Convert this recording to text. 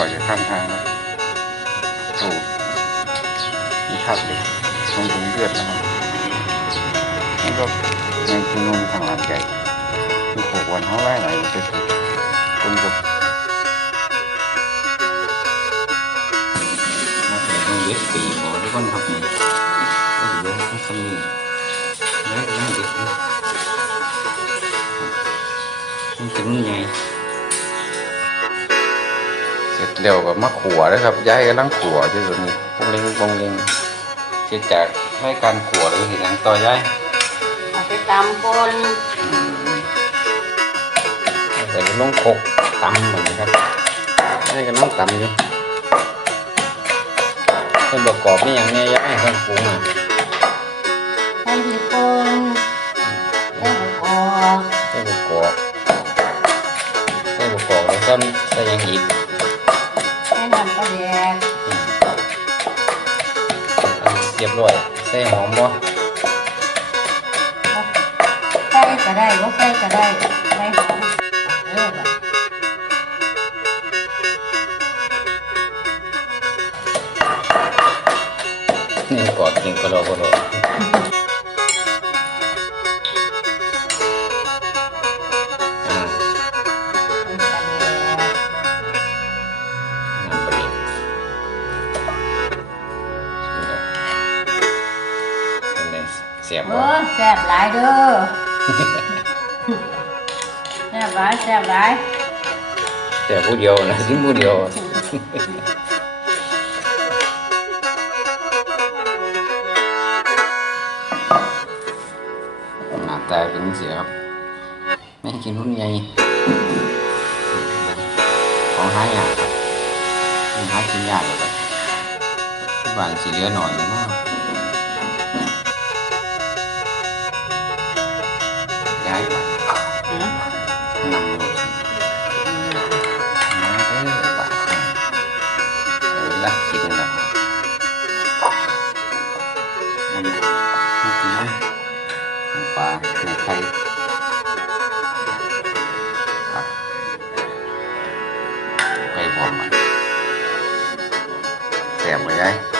อยอยู่ข้างทางนะโอ้มีทับเลยตรงถุงเลือดนะครับนี่ก็ยังกินนมทางหลังใหญ่คือโขกวันเท่าไรไหลไปถึงคนกับมาแต่ต้องเย็บปีพอทุกคนครับนี่ก็อยู่ด้วยทั้งสมีแล้วก็นั่งเด็กนะมันถึงยังไง เสร็จเร็วกับมะขัวนะครับย้ายกำลังขัวที่สุดนี่พงเล็งพงเล็งเสร็จจากรายการขัวหรือเห็นหนังต่อย่ายเอาไปตำปนแต่ก็ต้องคกตำเหมือนกันครับนี่ก็ต้องตำอยู่ส่วนประกอบนี่อย่างเนี้ยย่ายเครื่องปรุงอะใส่ที่ปนแล้วก็กรอกใส่ประกอบใส่ประกอบแล้วก็ใส่อยังอีก เรียบร้อยใส่หอมบ่ใส่ก็ได้บ่ใส่ก็ได้ใส่หอมเออนี่กอดกินกระโดกระโดด สียบ เอ บ่ อแซ่บหลายเด้อแซ่บหลายแซ่บหลาย เสียบผู้เดียวนะซิมผู้เดียว หน้าตาเป็นเสียครับ ไม่ให้กินรุ่นใหญ่ของหายากครับของหากินยากเลยครับที่บ้านสีเหลือหน่อยมาก nằm rồi nó tới bạn lắc chuyện là mình nó và này thay cây vòm mà đẹp rồi